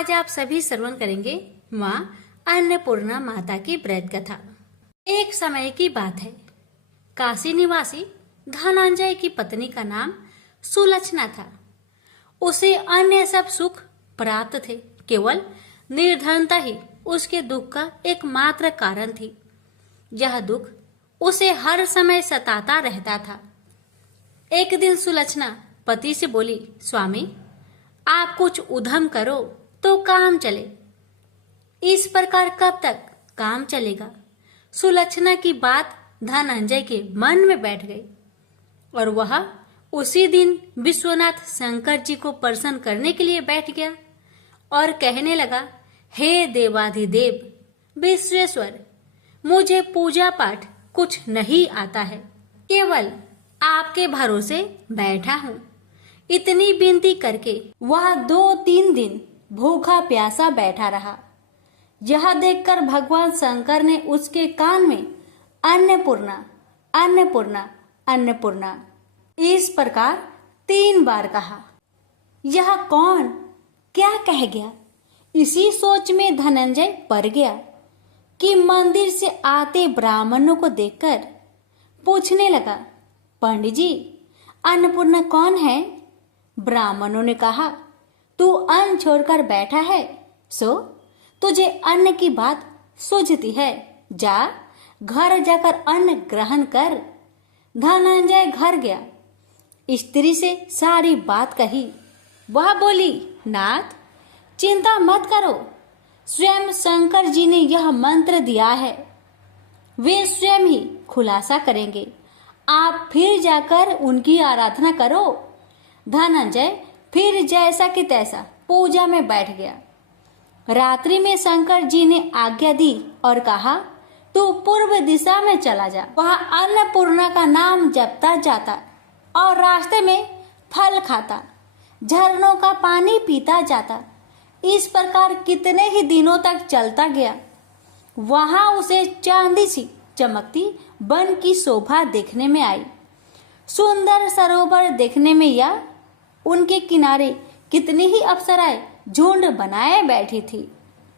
आज आप सभी श्रवण करेंगे माँ अन्नपूर्णा माता की व्रत कथा। एक समय की बात है, काशी निवासी धनंजय की पत्नी का नाम सुलक्षणा था। उसे अन्य सब सुख प्राप्त थे, केवल निर्धनता ही उसके दुख का एकमात्र कारण थी। यह दुख उसे हर समय सताता रहता था। एक दिन सुलक्षणा पति से बोली, स्वामी आप कुछ उद्यम करो तो काम चले। इस प्रकार कब तक काम चलेगा? सुलक्षणा की बात धनंजय के मन में बैठ गई और वह उसी दिन विश्वनाथ शंकर जी को प्रसन्न करने के लिए बैठ गया और कहने लगा, हे देवाधिदेव विश्वेश्वर, मुझे पूजा पाठ कुछ नहीं आता है, केवल आपके भरोसे बैठा हूँ। इतनी विनती करके वह 2-3 दिन भूखा प्यासा बैठा रहा। यह देखकर भगवान शंकर ने उसके कान में अन्नपूर्णा अन्नपूर्णा अन्नपूर्णा इस प्रकार 3 बार कहा। यह कौन क्या कह गया? इसी सोच में धनंजय पड़ गया कि मंदिर से आते ब्राह्मणों को देखकर पूछने लगा, पंडित जी अन्नपूर्णा कौन है? ब्राह्मणों ने कहा, तू अन्न छोड़कर बैठा है, सो तुझे अन्न की बात सूझती है, जा घर जाकर अन्न ग्रहण कर। धनंजय घर गया, स्त्री से सारी बात कही। वह बोली, नाथ चिंता मत करो, स्वयं शंकर जी ने यह मंत्र दिया है, वे स्वयं ही खुलासा करेंगे, आप फिर जाकर उनकी आराधना करो। धनंजय फिर जैसा कि तैसा पूजा में बैठ गया। रात्रि में शंकर जी ने आज्ञा दी और कहा, तू पूर्व दिशा में चला जा। वह अन्नपूर्णा का नाम जपता जाता और रास्ते में फल खाता, झरनों का पानी पीता जाता। इस प्रकार कितने ही दिनों तक चलता गया। वहां उसे चांदी सी चमकती वन की शोभा देखने में आई। सुंदर सरोवर देखने में या उनके किनारे कितनी ही अप्सराएं झुंड बनाए बैठी थी।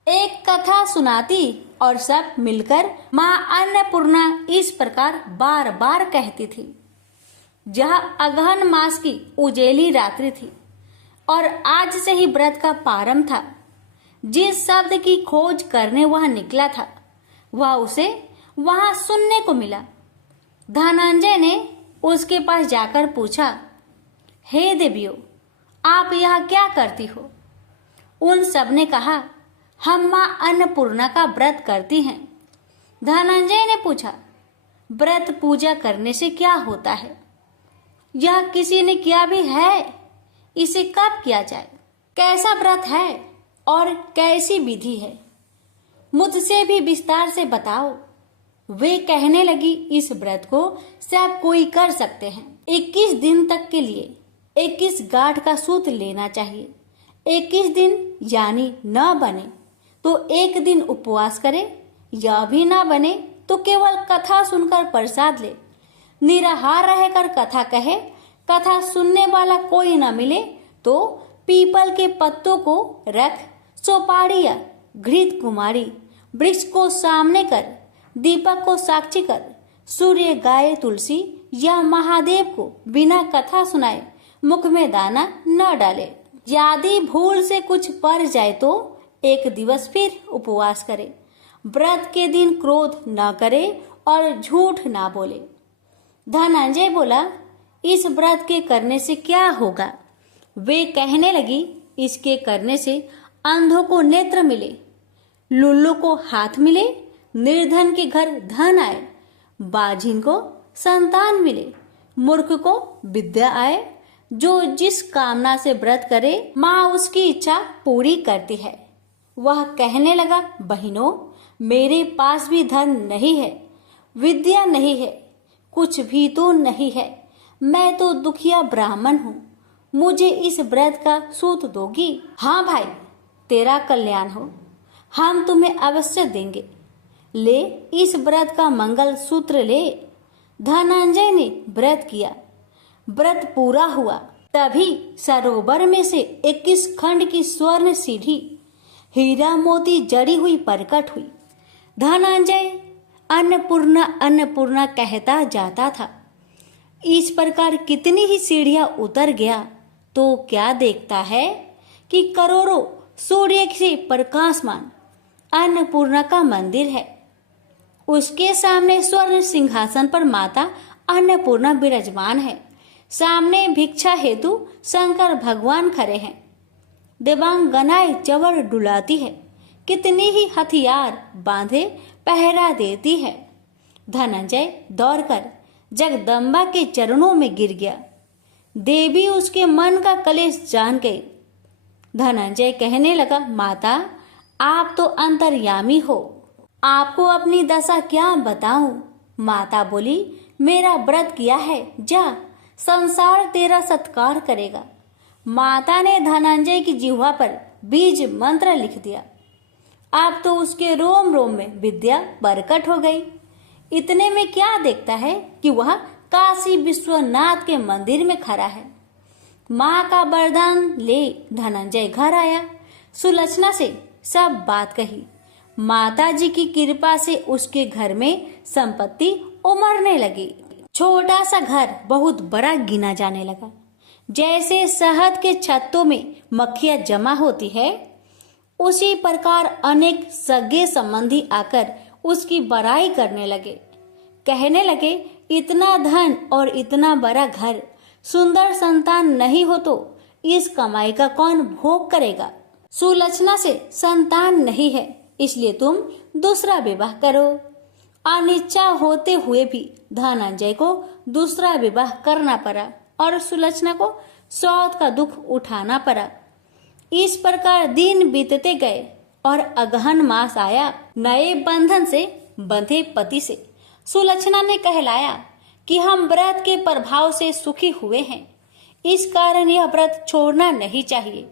एक कथा सुनाती और सब मिलकर माँ अन्नपूर्णा इस प्रकार बार बार कहती थी। यह अगहन मास की उजेली रात्रि थी और आज से ही व्रत का प्रारंभ था। जिस शब्द की खोज करने वह निकला था, वह उसे वहां सुनने को मिला। धनंजय ने उसके पास जाकर पूछा, हे देवियों, आप यहाँ क्या करती हो? उन सब ने कहा, हम माँ अन्नपूर्णा का व्रत करती हैं। धनंजय ने पूछा, व्रत पूजा करने से क्या होता है? यह किसी ने किया भी है? इसे कब किया जाए? कैसा व्रत है और कैसी विधि है? मुझसे भी विस्तार से बताओ। वे कहने लगी, इस व्रत को सब कोई कर सकते हैं। 21 दिन तक के लिए 21 गांठ का सूत लेना चाहिए। 21 दिन यानी न बने तो 1 दिन उपवास करे, या भी ना बने तो केवल कथा सुनकर प्रसाद ले। निराहार रहकर कथा कहे, कथा सुनने वाला कोई न मिले तो पीपल के पत्तों को रख, सुपारी या घृत कुमारी वृक्ष को सामने कर, दीपक को साक्षी कर, सूर्य गाय तुलसी या महादेव को बिना कथा सुनाए मुख में दाना न डाले। यदि भूल से कुछ पड़ जाए तो 1 दिवस फिर उपवास करे। व्रत के दिन क्रोध न करे और झूठ न बोले। धनंजय बोला, इस व्रत के करने से क्या होगा? वे कहने लगी, इसके करने से अंधों को नेत्र मिले, लुल्लू को हाथ मिले, निर्धन के घर धन आए, बाझिन को संतान मिले, मूर्ख को विद्या आए। जो जिस कामना से व्रत करे माँ उसकी इच्छा पूरी करती है। वह कहने लगा, बहनों मेरे पास भी धन नहीं है, विद्या नहीं है, कुछ भी तो नहीं है। मैं तो दुखिया ब्राह्मण हूँ, मुझे इस व्रत का सूत दोगी? हाँ भाई, तेरा कल्याण हो, हम तुम्हें अवश्य देंगे। ले इस व्रत का मंगल सूत्र ले। धनंजय ने व्रत किया। व्रत पूरा हुआ, तभी सरोवर में से 21 खंड की स्वर्ण सीढ़ी हीरा मोती जड़ी हुई प्रकट हुई। धनंजय अन्नपूर्णा अन्नपूर्णा कहता जाता था। इस प्रकार कितनी ही सीढ़ियां उतर गया तो क्या देखता है कि करोड़ों सूर्य से प्रकाशमान अन्नपूर्णा का मंदिर है। उसके सामने स्वर्ण सिंहासन पर माता अन्नपूर्णा विराजमान है। सामने भिक्षा हेतु शंकर भगवान खड़े हैं। देवांगनाएं चवर डुलाती है। कितनी ही हथियार बांधे पहरा देती है। धनंजय दौड़कर जगदम्बा के चरणों में गिर गया। देवी उसके मन का कलेश जान गई। धनंजय कहने लगा, माता आप तो अंतर्यामी हो, आपको अपनी दशा क्या बताऊं। माता बोली, मेरा व्रत किया है, जा संसार तेरा सत्कार करेगा। माता ने धनंजय की जिह्वा पर बीज मंत्र लिख दिया। अब तो उसके रोम रोम में विद्या प्रकट हो गई। इतने में क्या देखता है कि वह काशी विश्वनाथ के मंदिर में खड़ा है। माँ का वरदान ले धनंजय घर आया। सुलक्षणा से सब बात कही। माता जी की कृपा से उसके घर में संपत्ति उमड़ने लगी। छोटा सा घर बहुत बड़ा गिना जाने लगा। जैसे शहद के छत्तों में मक्खियां जमा होती है, उसी प्रकार अनेक सगे संबंधी आकर उसकी बड़ाई करने लगे। कहने लगे, इतना धन और इतना बड़ा घर, सुंदर संतान नहीं हो तो इस कमाई का कौन भोग करेगा। सुलक्षणा से संतान नहीं है, इसलिए तुम दूसरा विवाह करो। अनिच्छा होते हुए भी धनंजय को दूसरा विवाह करना पड़ा और सुलक्षणा को सौत का दुख उठाना पड़ा। इस प्रकार दिन बीतते गए और अगहन मास आया। नए बंधन से बंधे पति से सुलक्षणा ने कहलाया कि हम व्रत के प्रभाव से सुखी हुए हैं, इस कारण यह व्रत छोड़ना नहीं चाहिए।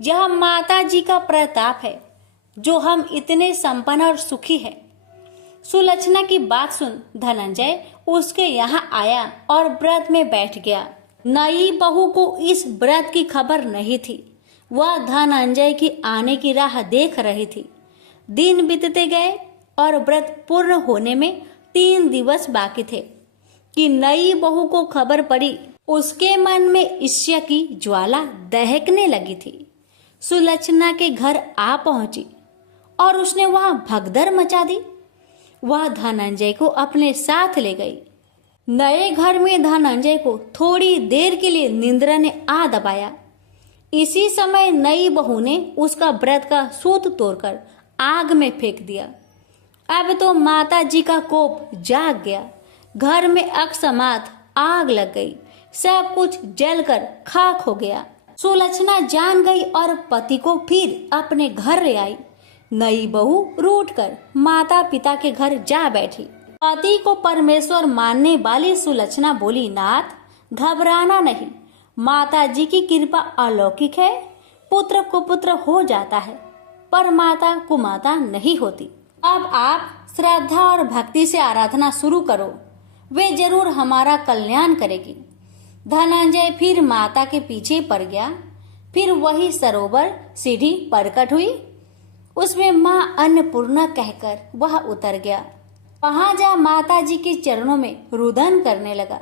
यह माता जी का प्रताप है जो हम इतने संपन्न और सुखी हैं। सुलक्षणा की बात सुन धनंजय उसके यहाँ आया और व्रत में बैठ गया। नई बहू को इस व्रत की खबर नहीं थी। वह धनंजय की आने की राह देख रही थी। दिन बीतते गए और व्रत पूर्ण होने में 3 दिवस बाकी थे कि नई बहू को खबर पड़ी। उसके मन में ईर्ष्या की ज्वाला दहकने लगी थी। सुलक्षणा के घर आ पहुंची और उसने वहां भगदड़ मचा दी। वह धनंजय को अपने साथ ले गई। नए घर में धनंजय को थोड़ी देर के लिए निंद्रा ने आ दबाया। इसी समय नई बहू ने उसका व्रत का सूत तोड़कर आग में फेंक दिया। अब तो माता जी का कोप जाग गया। घर में अकस्मात आग लग गई। सब कुछ जलकर खाक हो गया। सुलक्षणा जान गई और पति को फिर अपने घर ले आई। नई बहू रूठकर माता पिता के घर जा बैठी। पति को परमेश्वर मानने वाली सुलक्षणा बोली, नाथ घबराना नहीं, माता जी की कृपा अलौकिक है। पुत्र को पुत्र हो जाता है पर माता कुमाता नहीं होती। अब आप श्रद्धा और भक्ति से आराधना शुरू करो, वे जरूर हमारा कल्याण करेगी। धनंजय फिर माता के पीछे पड़ गया। फिर वही सरोवर सीढ़ी प्रकट हुई। उसमें माँ अन्नपूर्णा कहकर वह उतर गया। वहां जा माता जी के चरणों में रुदन करने लगा।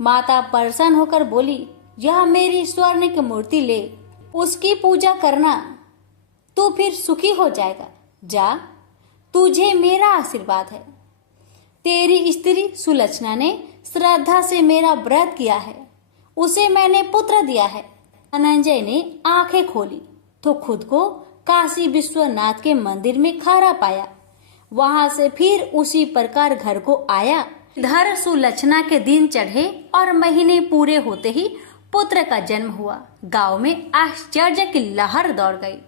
माता प्रसन्न होकर बोली, यह मेरी स्वर्ण की मूर्ति ले, उसकी पूजा करना, तू फिर सुखी हो जाएगा। जा, तुझे मेरा आशीर्वाद है। तेरी स्त्री सुलक्षणा ने श्रद्धा से मेरा व्रत किया है, उसे मैंने पुत्र दिया है। धनंजय ने आंखें खोली तो खुद को काशी विश्वनाथ के मंदिर में खड़ा पाया। वहां से फिर उसी प्रकार घर को आया। इधर सुलक्षणा के दिन चढ़े और महीने पूरे होते ही पुत्र का जन्म हुआ। गांव में आश्चर्य की लहर दौड़ गई।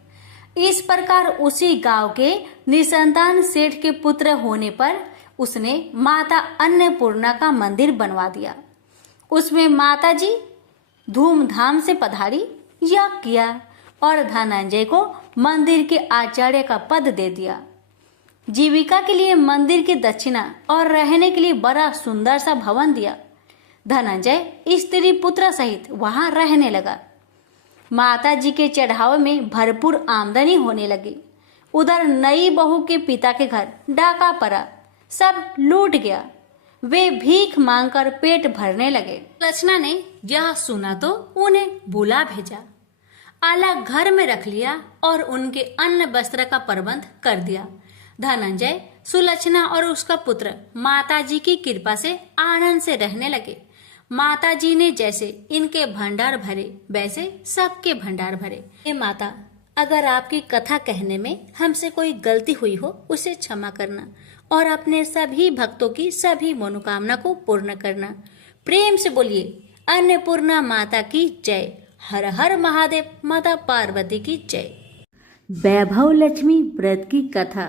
इस प्रकार उसी गांव के निसंतान सेठ के पुत्र होने पर उसने माता अन्नपूर्णा का मंदिर बनवा दिया। उसमें माता जी धूमधाम से पधारी, यज्ञ किया और धनंजय को मंदिर के आचार्य का पद दे दिया। जीविका के लिए मंदिर की दक्षिणा और रहने के लिए बड़ा सुंदर सा भवन दिया। धनंजय स्त्री पुत्र सहित वहां रहने लगा। माता जी के चढ़ावे में भरपूर आमदनी होने लगी। उधर नई बहू के पिता के घर डाका पड़ा, सब लूट गया। वे भीख मांगकर पेट भरने लगे। सुलक्षणा ने यह सुना तो उन्हें बुला भेजा, अलग घर में रख लिया और उनके अन्न वस्त्र का प्रबंध कर दिया। धनंजय, सुलक्षणा और उसका पुत्र माता जी की कृपा से आनंद से रहने लगे। माता जी ने जैसे इनके भंडार भरे वैसे सबके भंडार भरे। हे माता, अगर आपकी कथा कहने में हमसे कोई गलती हुई हो उसे क्षमा करना और अपने सभी भक्तों की सभी मनोकामना को पूर्ण करना। प्रेम से बोलिए अन्नपूर्णा माता की जय। हर हर महादेव, माता पार्वती की जय। वैभव लक्ष्मी व्रत की कथा।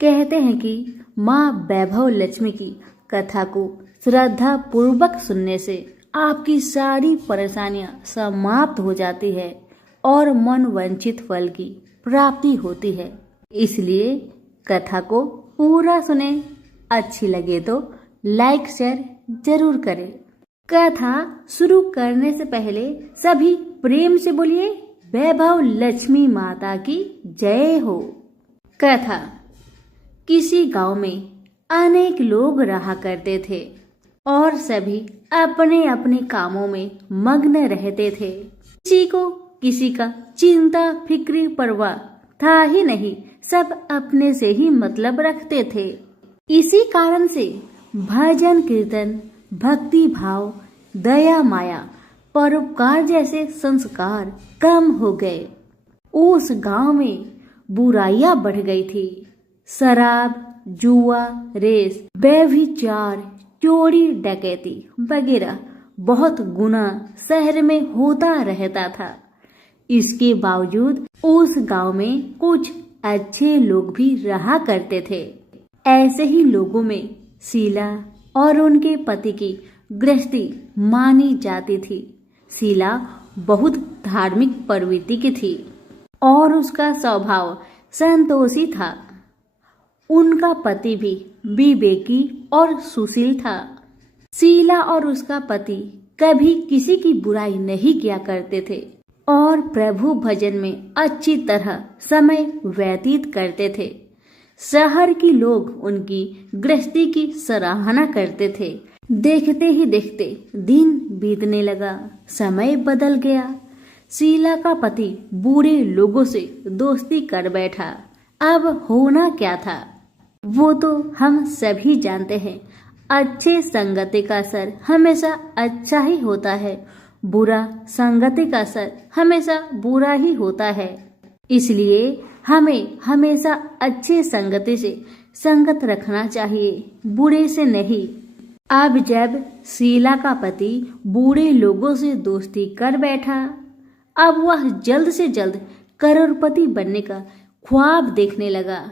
कहते हैं कि माँ वैभव लक्ष्मी की कथा को श्रद्धा पूर्वक सुनने से आपकी सारी परेशानियां समाप्त हो जाती है और मन वांछित फल की प्राप्ति होती है। इसलिए कथा को पूरा सुने। अच्छी लगे तो लाइक शेयर जरूर करें। कथा शुरू करने से पहले सभी प्रेम से बोलिए वैभव लक्ष्मी माता की जय हो। कथा। किसी गांव में अनेक लोग रहा करते थे और सभी अपने अपने कामों में मग्न रहते थे। किसी को किसी का चिंता फिक्री परवाह था ही नहीं, सब अपने से ही मतलब रखते थे। इसी कारण से भजन कीर्तन, भक्ति भाव, दया माया, परोपकार जैसे संस्कार कम हो गए। उस गांव में बुराइयां बढ़ गई थी। शराब, जुआ, रेस, व्यभिचार, चोरी डकैती वगैरह बहुत गुना शहर में होता रहता था। इसके बावजूद उस गांव में कुछ अच्छे लोग भी रहा करते थे। ऐसे ही लोगों में शीला और उनके पति की गृहस्थी मानी जाती थी। शीला बहुत धार्मिक प्रवृत्ति की थी और उसका स्वभाव संतोषी था। उनका पति भी विवेकी और सुशील था। शीला और उसका पति कभी किसी की बुराई नहीं किया करते थे और प्रभु भजन में अच्छी तरह समय व्यतीत करते थे। शहर के लोग उनकी गृहस्थी की सराहना करते थे। देखते ही देखते दिन बीतने लगा, समय बदल गया। शीला का पति बुरे लोगों से दोस्ती कर बैठा। अब होना क्या था वो तो हम सभी जानते हैं। अच्छे संगति का असर हमेशा अच्छा ही होता है, बुरा संगति का असर हमेशा बुरा ही होता है। इसलिए हमें हमेशा अच्छे संगति से संगत रखना चाहिए, बुरे से नहीं। अब जब शीला का पति बूढ़े लोगों से दोस्ती कर बैठा, अब वह जल्द से जल्द करोड़पति बनने का ख्वाब देखने लगा।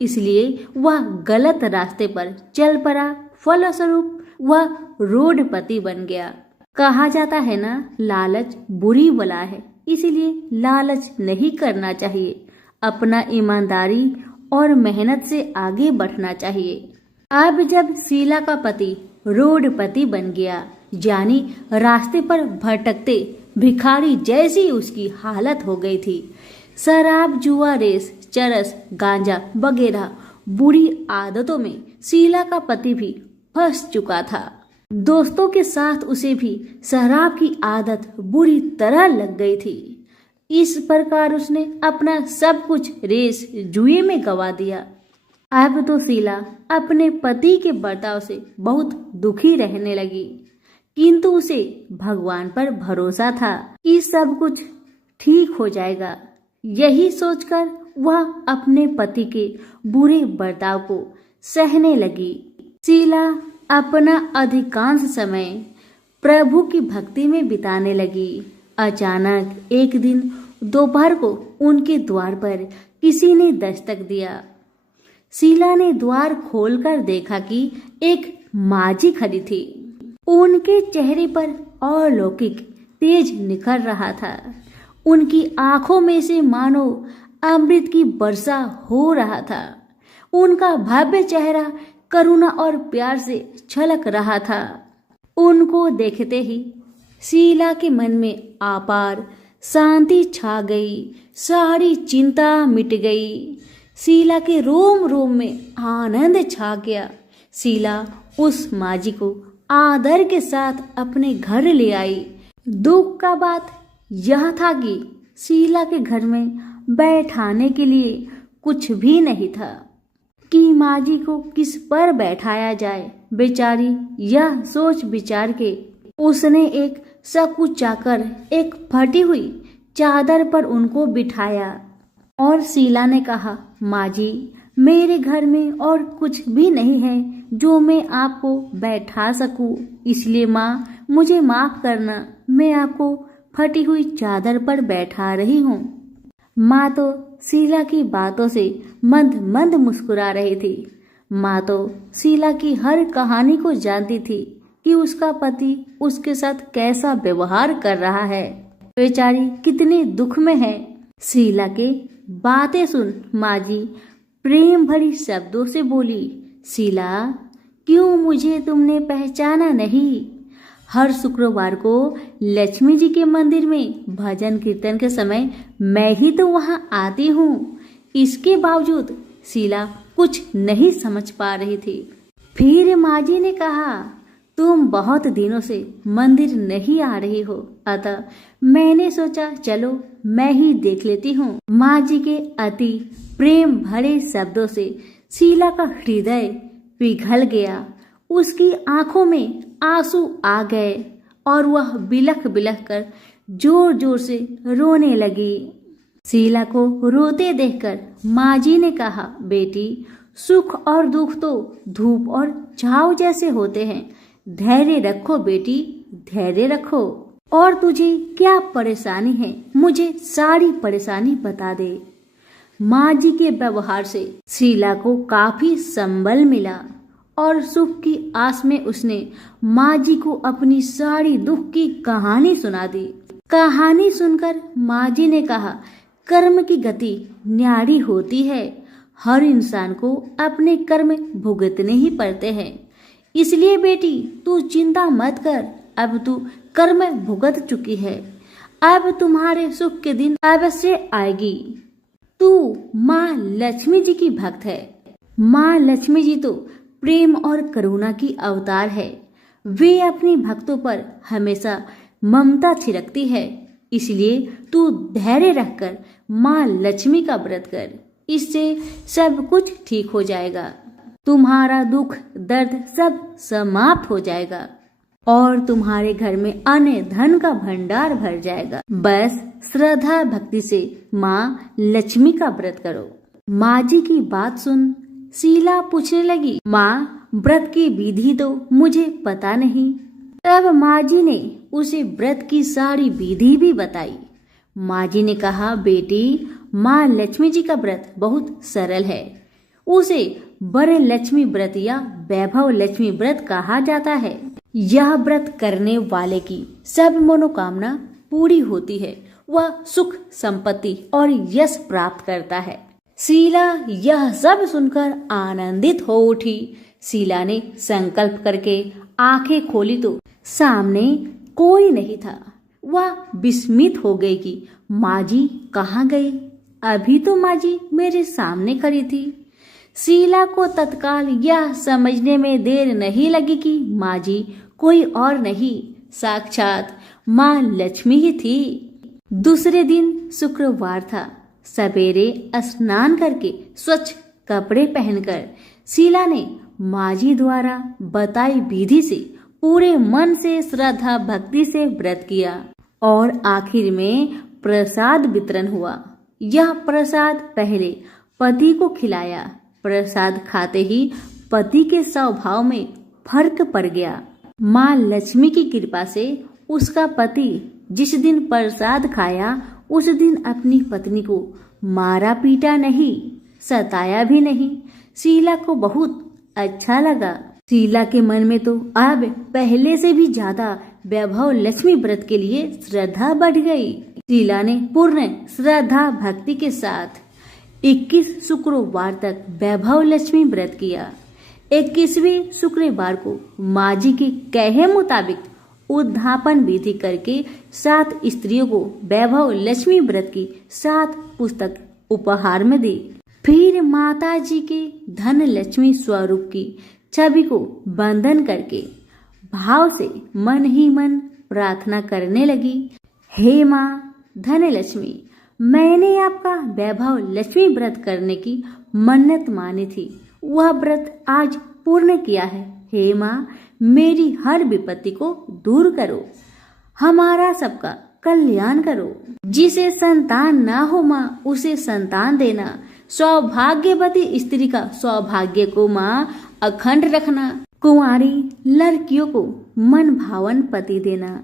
इसलिए वह गलत रास्ते पर चल पड़ा। फलस्वरूप वह रोडपति बन गया। कहा जाता है ना, लालच बुरी बला है, इसलिए लालच नहीं करना चाहिए। अपना ईमानदारी और मेहनत से आगे बढ़ना चाहिए। अब जब शीला का पति रोडपति बन गया, यानी रास्ते पर भटकते भिखारी जैसी उसकी हालत हो गई थी। शराब, जुआ, रेस, चरस, गांजा वगैरह बुरी आदतों में शीला का पति भी फंस चुका था। दोस्तों के साथ उसे भी शराब की आदत बुरी तरह लग गई थी। इस प्रकार उसने अपना सब कुछ रेस जुए में गवा दिया। अब तो शीला अपने पति के बर्ताव से बहुत दुखी रहने लगी, किंतु उसे भगवान पर भरोसा था कि सब कुछ ठीक हो जाएगा। यही सोचकर वह अपने पति के बुरे बर्ताव को सहने लगी। शीला अपना अधिकांश समय प्रभु की भक्ति में बिताने लगी। अचानक एक दिन दोपहर को उनके द्वार पर किसी ने दस्तक दिया। शीला ने द्वार खोलकर देखा कि एक माझी खड़ी थी। उनके चेहरे पर अलौकिक तेज निखर रहा था। उनकी आंखों में से मानो अमृत की वर्षा हो रहा था। उनका भव्य चेहरा करुणा और प्यार से छलक रहा था। उनको देखते ही शीला के मन में अपार शांति छा गई, सारी चिंता मिट गई। शीला के रोम रोम में आनंद छा गया। शीला उस माँ जी को आदर के साथ अपने घर ले आई। दुख का बात यह था कि शीला के घर में बैठाने के लिए कुछ भी नहीं था कि माँ जी को किस पर बैठाया जाए। बेचारी यह सोच विचार के उसने एक सकुचाकर एक फटी हुई चादर पर उनको बिठाया और शीला ने कहा, माँ जी, मेरे घर में और कुछ भी नहीं है जो मैं आपको बैठा सकूं, इसलिए माँ मुझे माफ करना, मैं आपको फटी हुई चादर पर बैठा रही हूँ। माँ तो शीला की बातों से मंद मंद मुस्कुरा रही थी। माँ तो शीला की हर कहानी को जानती थी कि उसका पति उसके साथ कैसा व्यवहार कर रहा है। बेचारी कितने दुख में है। शीला के बातें सुन माँ जी प्रेम भरी शब्दों से बोली, शीला, क्यों मुझे तुमने पहचाना नहीं? हर शुक्रवार को लक्ष्मी जी के मंदिर में भजन कीर्तन के समय मैं ही तो वहां आती हूँ। इसके बावजूद शीला कुछ नहीं समझ पा रही थी। फिर माँ जी ने कहा, तुम बहुत दिनों से मंदिर नहीं आ रही हो, अतः मैंने सोचा चलो मैं ही देख लेती हूँ। माँ जी के अति प्रेम भरे शब्दों से शीला का हृदय पिघल गया। उसकी आंखों में आंसू आ गए और वह बिलख बिलख कर जोर जोर से रोने लगी। शीला को रोते देखकर माँ जी ने कहा, बेटी, सुख और दुख तो धूप और छाव जैसे होते हैं, धैर्य रखो बेटी, धैर्य रखो। और तुझे क्या परेशानी है, मुझे सारी परेशानी बता दे। माँ जी के व्यवहार से शीला को काफी संबल मिला और सुख की आस में उसने माँ जी को अपनी सारी दुख की कहानी सुना दी। कहानी सुनकर माँ जी ने कहा, कर्म की गति न्यारी होती है, हर इंसान को अपने कर्म भुगतने ही पड़ते हैं, इसलिए बेटी तू चिंता मत कर, अब तू कर्म भुगत चुकी है, अब तुम्हारे सुख के दिन अवश्य आएगी। तू माँ लक्ष्मी जी की भक्त है। माँ लक्ष्मी जी तो प्रेम और करुणा की अवतार है। वे अपनी भक्तों पर हमेशा ममता छिड़कती है, इसलिए तू धैर्य रखकर माँ लक्ष्मी का व्रत कर, इससे सब कुछ ठीक हो जाएगा। तुम्हारा दुख दर्द सब समाप्त हो जाएगा और तुम्हारे घर में अन्न धन का भंडार भर जाएगा। बस श्रद्धा भक्ति से माँ लक्ष्मी का व्रत करो। माँ जी की बात सुन शीला पूछने लगी, माँ, व्रत की विधि तो मुझे पता नहीं। तब माँ जी ने उसे व्रत की सारी विधि भी बताई। माँ जी ने कहा, बेटी, माँ लक्ष्मी जी का व्रत बहुत सरल है। उसे वर लक्ष्मी व्रत या वैभव लक्ष्मी व्रत कहा जाता है। यह व्रत करने वाले की सब मनोकामना पूरी होती है, वह सुख संपत्ति और यश प्राप्त करता है। शीला यह सब सुनकर आनंदित हो उठी। शीला ने संकल्प करके आंखें खोली तो सामने कोई नहीं था। वह विस्मित हो गई कि माँ जी कहाँ गई? अभी तो माँ जी मेरे सामने खड़ी थी। शीला को तत्काल यह समझने में देर नहीं लगी कि माँ जी कोई और नहीं, साक्षात माँ लक्ष्मी ही थी। दूसरे दिन शुक्रवार था। सवेरे स्नान करके स्वच्छ कपड़े पहनकर शीला ने माँ जी द्वारा बताई विधि से पूरे मन से श्रद्धा भक्ति से व्रत किया और आखिर में प्रसाद वितरण हुआ। यह प्रसाद पहले पति को खिलाया। प्रसाद खाते ही पति के स्वभाव में फर्क पड़ गया। माँ लक्ष्मी की कृपा से उसका पति जिस दिन प्रसाद खाया उस दिन अपनी पत्नी को मारा पीटा नहीं, सताया भी नहीं। शीला को बहुत अच्छा लगा। शीला के मन में तो अब पहले से भी ज्यादा वैभव लक्ष्मी व्रत के लिए श्रद्धा बढ़ गई। शीला ने पूर्ण श्रद्धा भक्ति के साथ 21 शुक्रवार तक वैभव लक्ष्मी व्रत किया। 21वें शुक्रवार को माँ जी के कहे मुताबिक उद्धापन विधि करके 7 स्त्रियों को वैभव लक्ष्मी व्रत की 7 पुस्तक उपहार में दी। फिर माता जी के धन लक्ष्मी स्वरूप की छवि को बंधन करके भाव से मन ही मन प्रार्थना करने लगी, हे माँ धन लक्ष्मी, मैंने आपका वैभव लक्ष्मी व्रत करने की मन्नत मानी थी, वह व्रत आज पूर्ण किया है। हे माँ, मेरी हर विपत्ति को दूर करो, हमारा सबका कल्याण करो। जिसे संतान ना हो माँ, उसे संतान देना। सौभाग्यवती स्त्री का सौभाग्य को माँ अखंड रखना। कुंवारी लड़कियों को मन भावन पति देना।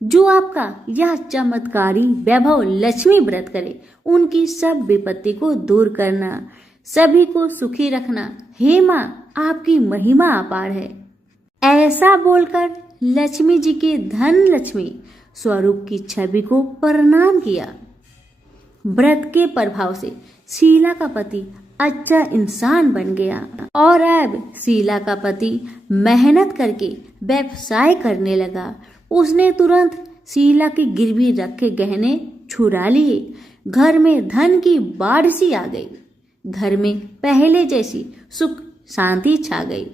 जो आपका यह चमत्कारी वैभव लक्ष्मी व्रत करे, उनकी सब विपत्ति को दूर करना, सभी को सुखी रखना। हे माँ, आपकी महिमा अपार है। ऐसा बोलकर लक्ष्मी जी के धन लक्ष्मी स्वरूप की छवि को प्रणाम किया। व्रत के प्रभाव से शीला का पति अच्छा इंसान बन गया और अब शीला का पति मेहनत करके व्यवसाय करने लगा। उसने तुरंत शीला की गिरवी रखे गहने छुड़ा लिए। घर में धन की बाढ़ सी आ गई। घर में पहले जैसी सुख शांति छा गई।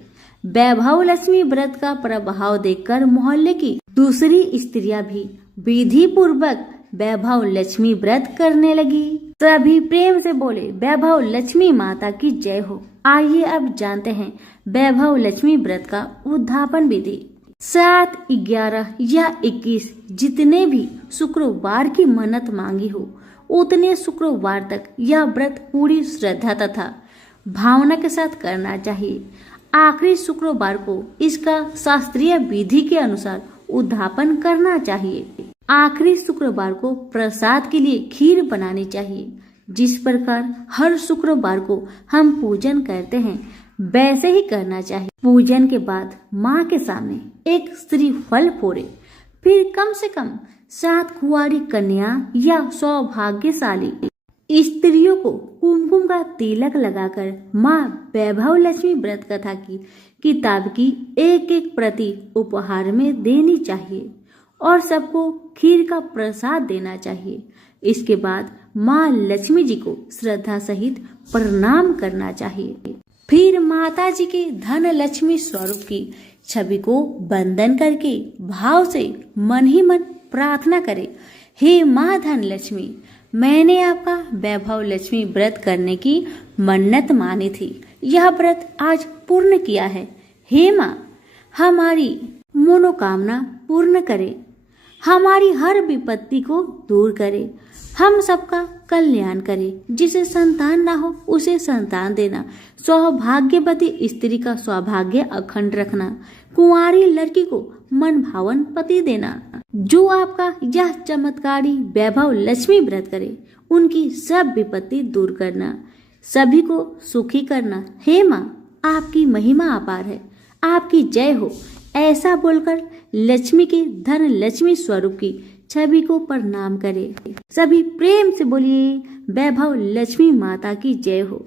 वैभव लक्ष्मी व्रत का प्रभाव देखकर मोहल्ले की दूसरी स्त्रियां भी विधि पूर्वक वैभव लक्ष्मी व्रत करने लगी। सभी प्रेम से बोले, वैभव लक्ष्मी माता की जय हो। आइए अब जानते हैं वैभव लक्ष्मी व्रत का उद्धापन विधि। 7, 11 या 21 जितने भी शुक्रवार की मन्नत मांगी हो, उतने शुक्रवार तक यह व्रत पूरी श्रद्धा तथा भावना के साथ करना चाहिए। आखिरी शुक्रवार को इसका शास्त्रीय विधि के अनुसार उद्धापन करना चाहिए। आखिरी शुक्रवार को प्रसाद के लिए खीर बनानी चाहिए। जिस प्रकार हर शुक्रवार को हम पूजन करते हैं, वैसे ही करना चाहिए। पूजन के बाद माँ के सामने एक श्रीफल फोड़े, फिर कम से कम 7 कुंवारी कन्या या सौभाग्यशाली स्त्रियों को कुमकुम का तिलक लगाकर माँ वैभव लक्ष्मी व्रत कथा की किताब की एक प्रति उपहार में देनी चाहिए और सबको खीर का प्रसाद देना चाहिए। इसके बाद माँ लक्ष्मी जी को श्रद्धा सहित प्रणाम करना चाहिए। फिर माता जी के धन लक्ष्मी स्वरूप की छवि को वंदन करके भाव से मन ही मन प्रार्थना करे, हे माँ धन लक्ष्मी, मैंने आपका वैभव लक्ष्मी व्रत करने की मन्नत मानी थी, यह व्रत आज पूर्ण किया है। हे माँ, हमारी मनोकामना पूर्ण करे, हमारी हर विपत्ति को दूर करे, हम सबका कल्याण करे। जिसे संतान ना हो, उसे संतान देना। सौभाग्यवती स्त्री का सौभाग्य अखंड रखना। कुंवारी लड़की को मन भावन पति देना। जो आपका यह चमत्कारी वैभव लक्ष्मी व्रत करे, उनकी सब विपत्ति दूर करना, सभी को सुखी करना। हे माँ, आपकी महिमा अपार है, आपकी जय हो। ऐसा बोलकर लक्ष्मी के धन लक्ष्मी स्वरूप की छवि को प्रणाम करे। सभी प्रेम से बोलिए, वैभव लक्ष्मी माता की जय हो।